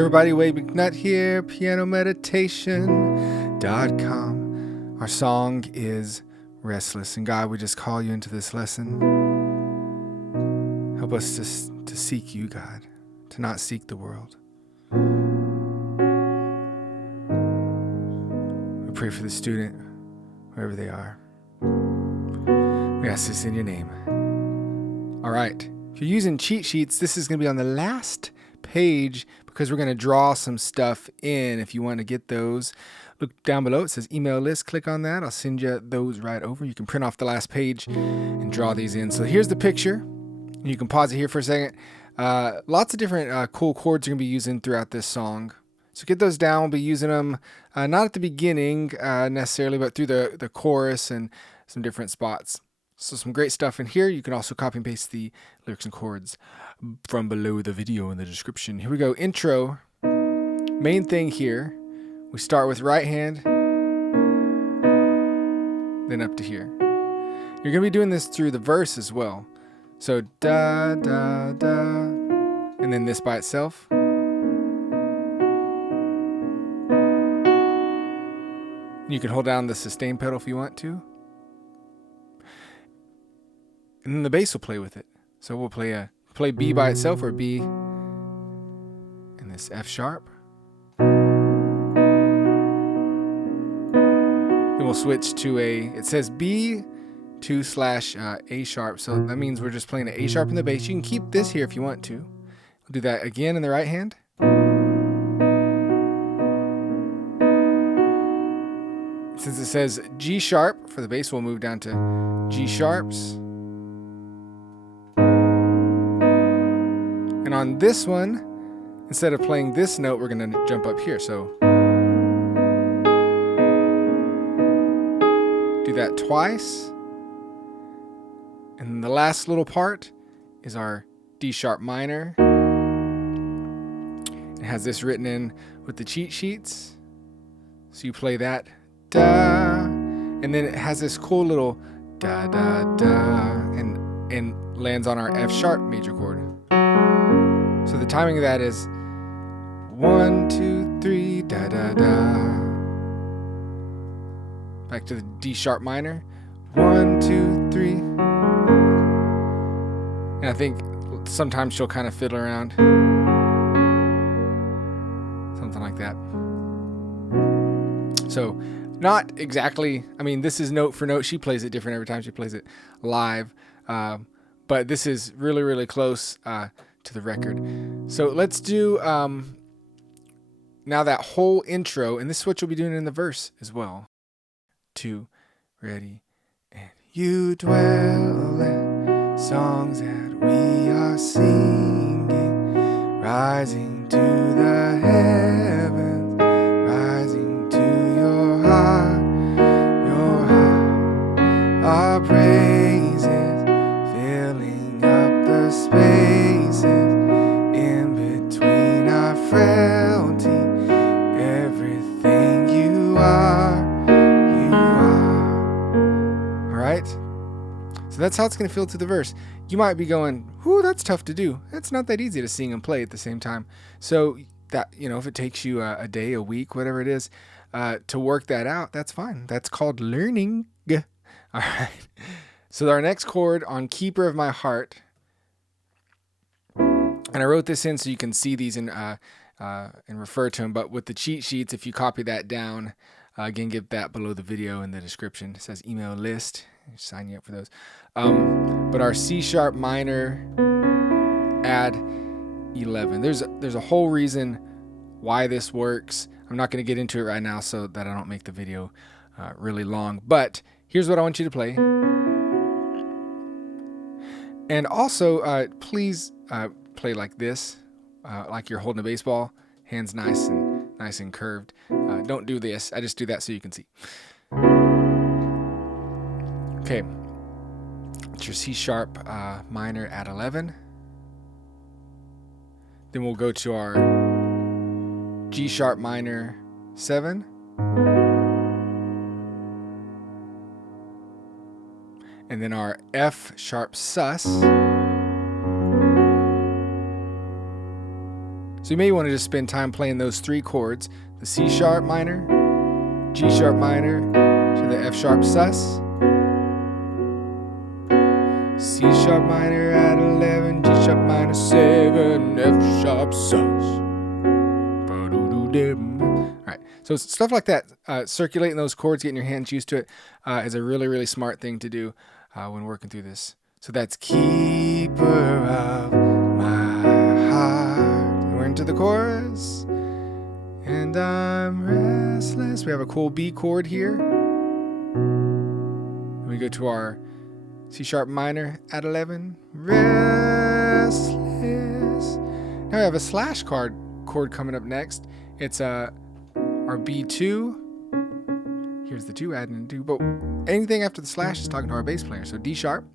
Everybody, Wade McNutt here, pianomeditation.com. Our song is Restless. And God, we just call you into this lesson. Help us to seek you, God, to not seek the world. We pray for the student, wherever they are. We ask this in your name. All right. If you're using cheat sheets, this is going to be on the last page because we're going to draw some stuff in. If you want to get those, look down below. It says email list. Click on that. I'll send you those right over. You can print off the last page and draw these in. So here's the picture. You can pause it here for a second. Lots of different cool chords you're going to be using throughout this song. So get those down. We'll be using them not at the beginning necessarily, but through the chorus and some different spots. So some great stuff in here. You can also copy and paste the lyrics and chords from below the video in the description. Here we go. Intro. Main thing here. We start with right hand, then up to here. You're going to be doing this through the verse as well. So da, da, da, and then this by itself. You can hold down the sustain pedal if you want to. And then the bass will play with it. So we'll play B by itself, or B and this F sharp. Then we'll switch to it says B to / A sharp. So that means we're just playing an A sharp in the bass. You can keep this here if you want to. We'll do that again in the right hand. Since it says G sharp for the bass, we'll move down to G sharps. And on this one, instead of playing this note, we're going to jump up here. So do that twice. And then the last little part is our D sharp minor. It has this written in with the cheat sheets. So you play that da, and then it has this cool little da da da, and lands on our F sharp major chord. So the timing of that is 1, 2, 3, da da da. Back to the D sharp minor. 1, 2, 3. And I think sometimes she'll kind of fiddle around. Something like that. So not exactly, I mean, this is note for note. She plays it different every time she plays it live. But this is really, really close to the record. So let's do now that whole intro, and this is what you'll be doing in the verse as well. 2, ready, and you dwell in songs that we are singing, rising to the heavens, rising to your heart, our praises filling up the spaces in between our frailty. Everything you are. All right. So that's how it's going to feel to the verse. You might be going, "Whoo, that's tough to do." It's not that easy to sing and play at the same time. So that, if it takes you a day, a week, whatever it is, to work that out, that's fine. That's called learning. All right. So our next chord on Keeper of My Heart, and I wrote this in so you can see these and refer to them, but with the cheat sheets, if you copy that down, again, get that below the video in the description. It says email list. Sign you up for those. But our C sharp minor, add 11. There's a whole reason why this works. I'm not going to get into it right now so that I don't make the video really long. But here's what I want you to play. And also, please play like this, like you're holding a baseball, hands nice and curved. Don't do this. I just do that so you can see. Okay, it's your C sharp minor at 11. Then we'll go to our G sharp minor 7. And then our F sharp sus. So you may want to just spend time playing those 3 chords, the C sharp minor, G sharp minor, to the F sharp sus, C sharp minor at 11, G sharp minor 7, F sharp sus. Alright, so stuff like that, circulating those chords, getting your hands used to it, is a really, really smart thing to do when working through this. So that's Keeper of My Heart. And we're into the chorus. And I'm restless. We have a cool B chord here. Then we go to our C sharp minor at 11. Restless. Now we have a slash chord coming up next. It's our B2. Here's the 2, adding a 2. But anything after the slash is talking to our bass player. So D sharp.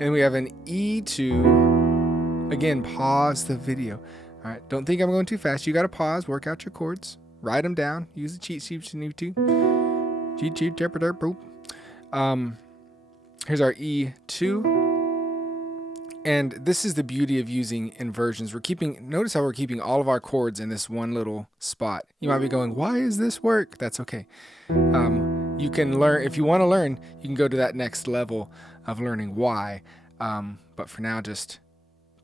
And we have an E2. Again, pause the video. All right, don't think I'm going too fast. You got to pause, work out your chords, write them down, use the cheat sheet if you need to. Cheat sheet, boop. Here's our E2. And this is the beauty of using inversions. Notice how we're keeping all of our chords in this one little spot. You might be going, why is this work? That's okay. You can learn, if you want to learn, you can go to that next level of learning why. But for now, just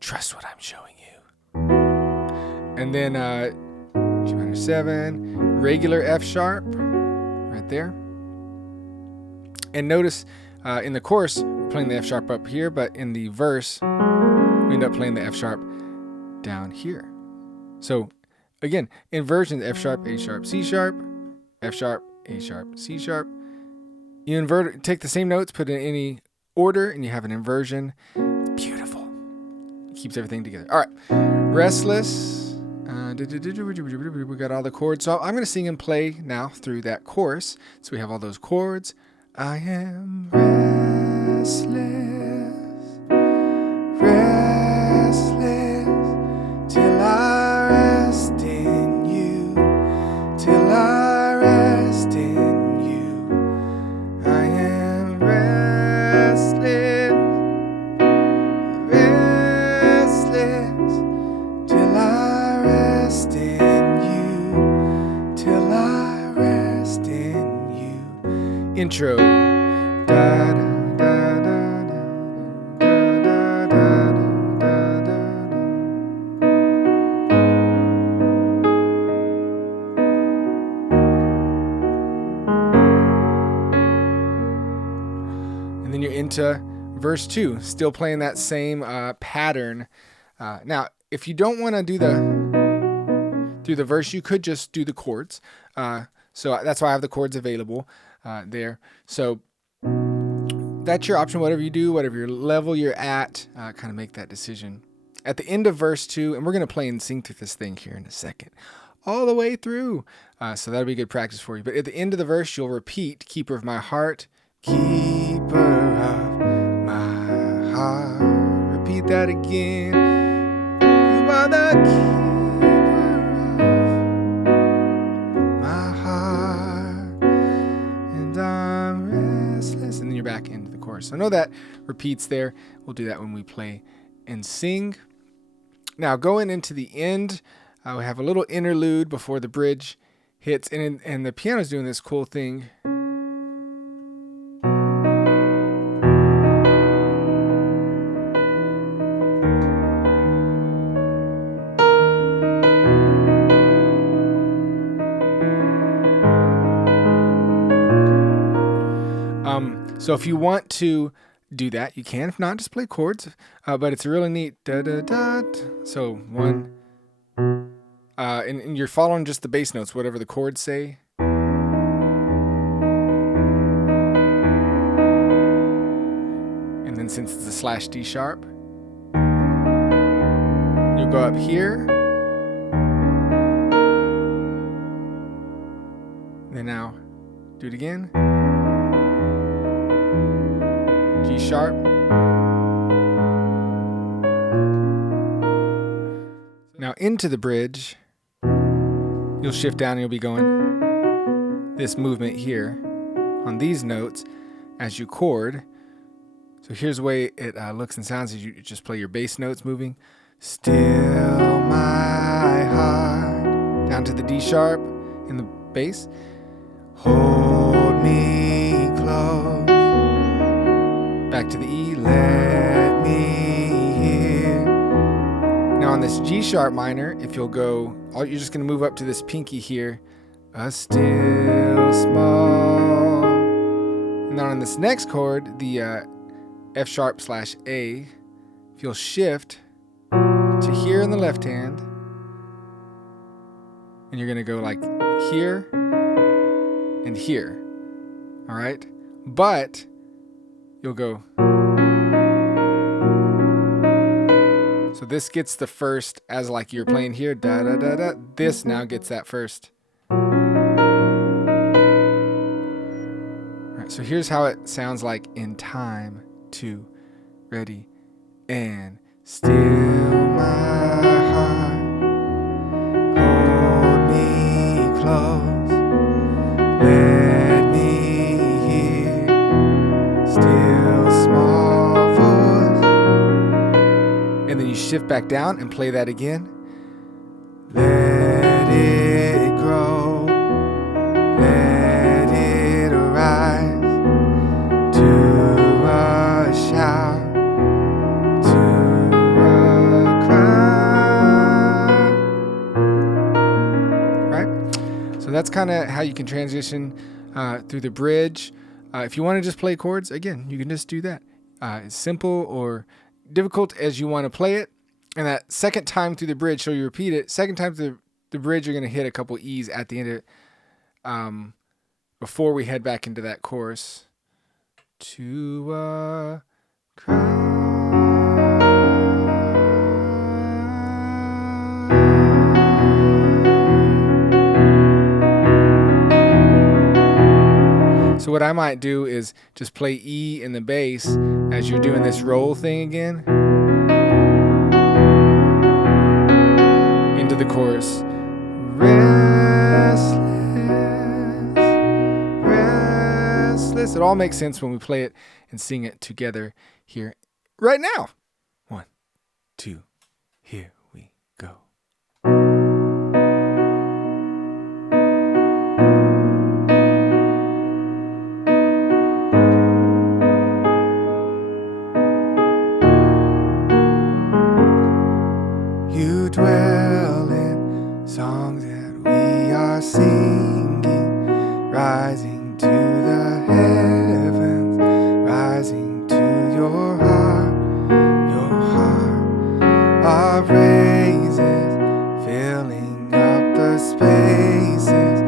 trust what I'm showing you. And then G minor 7, regular F sharp, right there. And notice in the chorus, we're playing the F sharp up here, but in the verse, we end up playing the F sharp down here. So again, inversion, F sharp, A sharp, C sharp, F sharp, A sharp, C sharp. You invert, take the same notes, put it in any order, and you have an inversion. It's beautiful. It keeps everything together. All right, Restless. We got all the chords. So I'm going to sing and play now through that chorus. So we have all those chords. I am restless, restless, till I rest in you, till I rest in you. I am restless, restless, till I rest in you, till I rest in you. Intro. Da, da, da, da, da, da, da, da. And then you're into verse 2, still playing that same pattern. Now, if you don't want to do the verse, you could just do the chords. So that's why I have the chords available there. So that's your option, whatever you do, whatever your level you're at, kind of make that decision. At the end of verse 2, and we're going to play and sing through this thing here in a second, all the way through. So that'll be good practice for you. But at the end of the verse, you'll repeat, Keeper of my heart, Keeper of my heart. Repeat that again. You are the keeper of my heart, and I'm restless. And then you're back into the chorus. So I know that repeats there. We'll do that when we play and sing. Now going into the end, we have a little interlude before the bridge hits, and the piano's doing this cool thing. So if you want to do that, you can. If not, just play chords. But it's really neat. Da, da, da. So one. And you're following just the bass notes, whatever the chords say. And then since it's a slash D sharp, you'll go up here. Then now, do it again. G sharp. Now into the bridge, you'll shift down and you'll be going this movement here on these notes as you chord. So here's the way it looks and sounds as you just play your bass notes moving. Still my heart. Down to the D sharp in the bass. Hold me close. Back to the E. Let me hear. Now on this G sharp minor, if you'll go, you're just going to move up to this pinky here. A still small. And then on this next chord, the F sharp / A, if you'll shift to here in the left hand, and you're going to go like here and here. All right? But you'll go. So this gets the first as like you're playing here. Da da da da. This now gets that first. All right, so here's how it sounds like in time 2. Ready? And still my heart, hold me close, let me hear, still small voice. And then you shift back down and play that again. Let it grow, let it arise to a shout. So that's kind of how you can transition through the bridge. If you want to just play chords, again, you can just do that. It's simple or difficult as you want to play it. And that second time through the bridge, so you repeat it, second time through the bridge, you're going to hit a couple E's at the end of it before we head back into that chorus. To cry. So what I might do is just play E in the bass as you're doing this roll thing again. Into the chorus. Restless, restless. It all makes sense when we play it and sing it together here right now. 1, 2, here we go. Dwell in songs that we are singing, rising to the heavens, rising to your heart, our praises filling up the spaces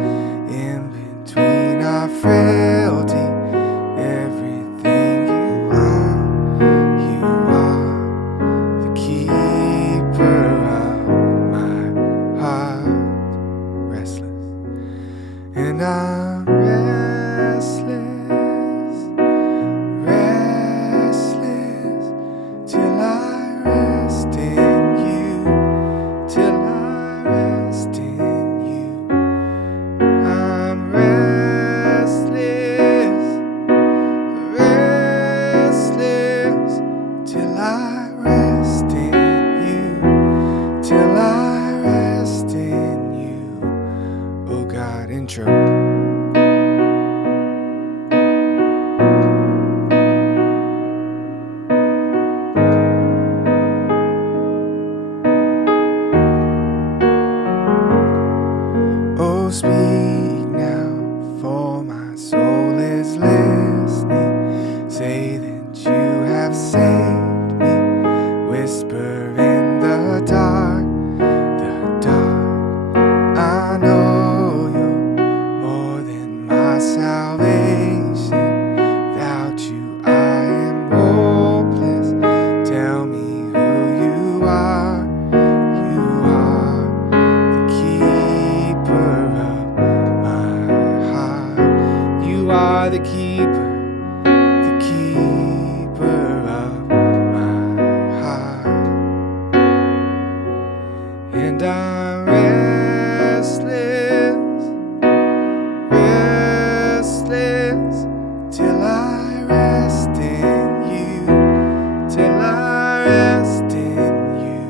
in between our frailty, everything you are the keeper. And I'm restless, restless, till I rest in you, till I rest in you. I'm restless, restless, till I rest in you, till I rest in you. Oh God, intro. Oh, speak now, for my soul is listening. Say that you have saved me. Whisper in the dark, I know you're more than my salvation. Without you, I am hopeless. Tell me who you are. You are the keeper of my heart. You are the keeper of my heart. And I'm restless, restless, till I rest in you, till I rest in you.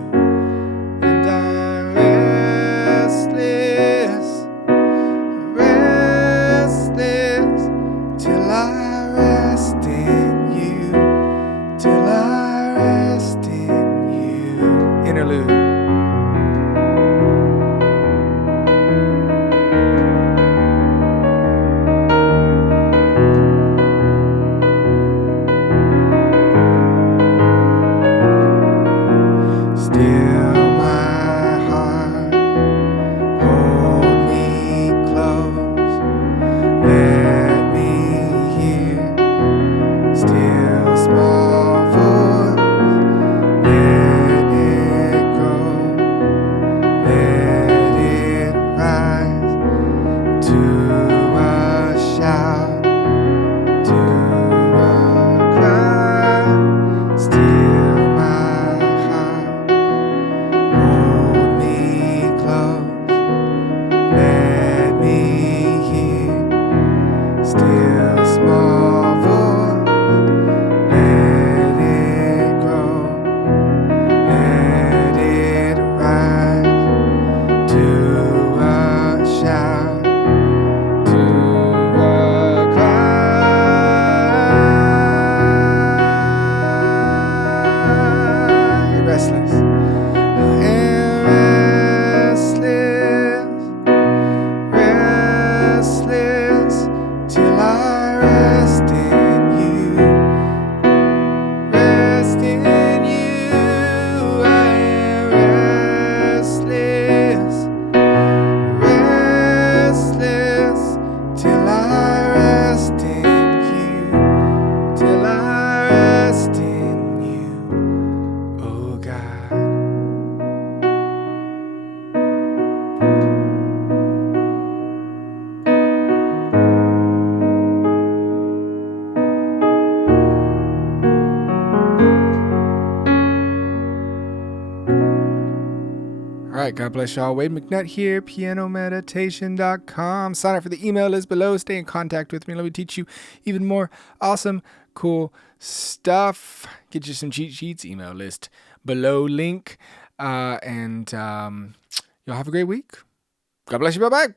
right. God bless y'all. Wade McNutt here, pianomeditation.com. Sign up for the email list below. Stay in contact with me. Let me teach you even more awesome, cool stuff. Get you some cheat sheets. Email list below link. And y'all have a great week. God bless you. Bye-bye.